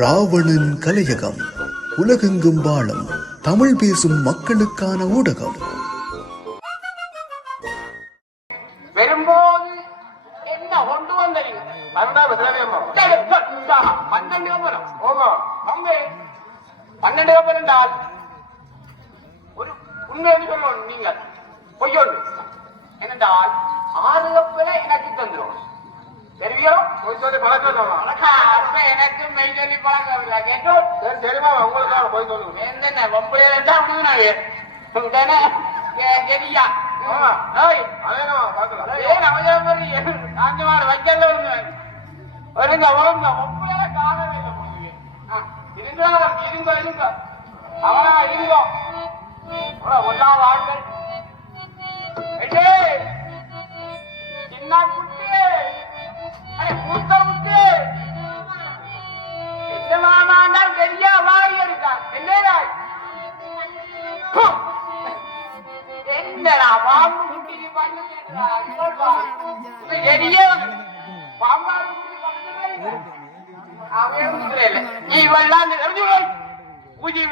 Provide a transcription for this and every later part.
ராவணன் கலையகம் உலகெங்கும் வாழும் தமிழ் பேசும் மக்களுக்கான ஊடகம். வரும்போது என்ன கொண்டு வந்தீங்க பன்னெண்டு கப்பலம். ஓமா அம்மே பன்னெண்டு கப்பல் என்றால் ஒரு உண்மையை சொல்லணும் நீங்கள். பொய்யொன்று என்னென்றால் ஆறு கப்பலை எனக்கு தந்துடும் தெரிவியோ? பொய் சொல்லி பழக்கம் எனக்கு மெய் சொல்லி பழக்கம் இல்லை கேட்டோ தெரியுமா உங்களுக்கு பொய் சொல்லுங்க என்ன வம்புல தான் விடுனாங்க சரியா ஏய் ஏன் அவசரம் பண்ணி அங்க மாடு வைக்கல வருங்க வருங்க ஒப்புல காணவே இல்லை போய் இருங்க இருங்க அவனா இருங்கோ. ஒன்றாவது ஆட்கள். என்னடா? பாம்பு குட்டி பண்ணுறா பெரிய பாம்பாடு அவன் குதிரையில இவெல்லாம் பூஜை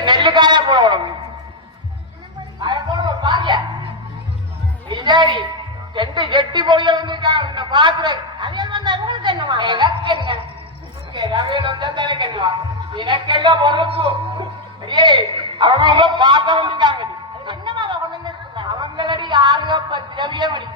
கொஞ்சம் நெல்லு காய போடணும் பாருங்க. சரி ரெண்டு ஜெட்டி பொருள் வந்திருக்காங்க இந்த பாக்குறது எனக்கு என்ன? அவன் வந்தா எனக்கு என்னவா? எனக்கெல்லாம் பொறுப்பு? ஏய் அவங்க பார்க்க வந்திருக்காங்க. அவங்களடி ஆறு பத்து ரவியே மணி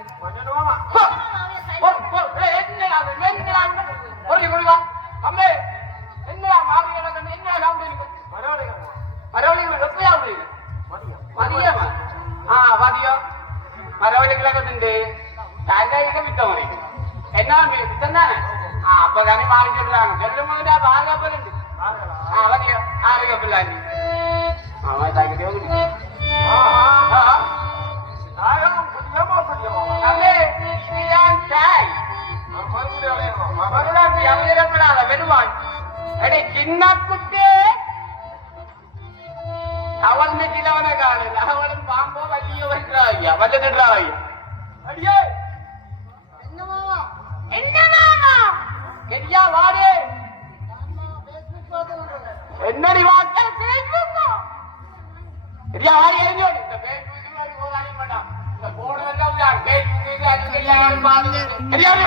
എന്നൊരു വാക്കാൻ ഫേസ്ബുക്ക് ശരിയാ ആര് കഴിഞ്ഞോളി ഫേസ്ബുക്കിൽ പോകാനും വേണ്ട. ഫോണ് തന്നെ ഫേസ്ബുക്കിൽ അനുസരിച്ചു ശരിയാണ്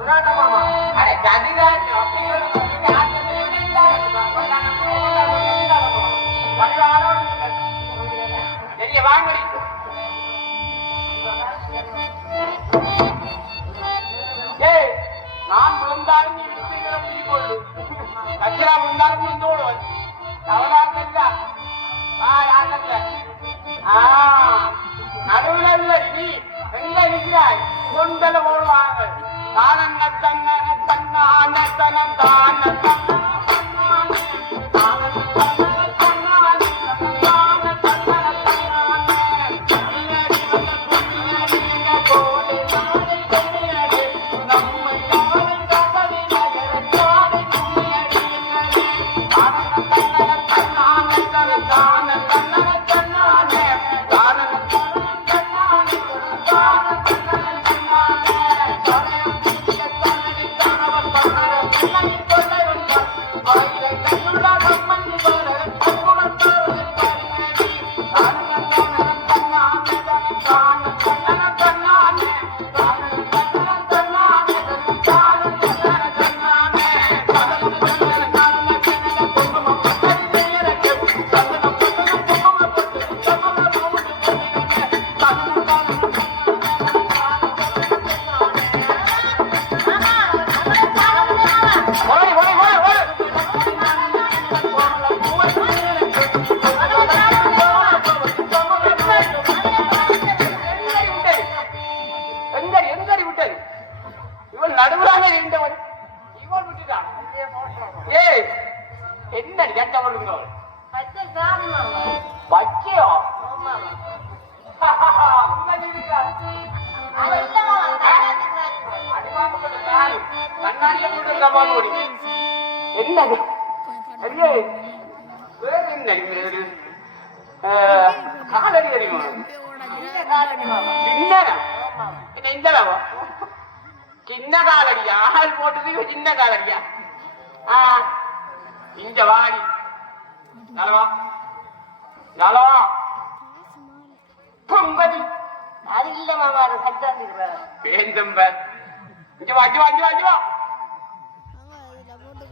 અરે ગાદીરાજ ஓடி என்னது? ஐயே வேற என்ன இது? காலடி அறிவா சின்னரா என்ன? இந்தளவா சின்ன காலடியா? ஆள் போட்டது சின்ன காலடியா? ஆ இங்க வாடி. நலவா. நலவா. பொம்பதி அது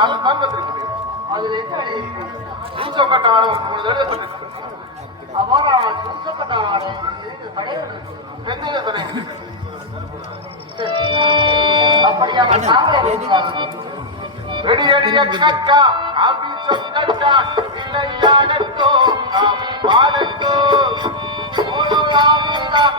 நாலு காரணம் இருக்குது அதில் என்ன சூசப்பட்ட ஆழம் மூணு எழுதப்பட்டிருக்கு அவ்வாறான சூசப்பட்ட ஆழம் தெரிஞ்ச துணை அப்படியான ரெடி ரெடி கட்டா அப்படி சொந்தட்டா இல்லையாடட்டோ அப்படி பாடட்டோ ஒரு ஆவிதான்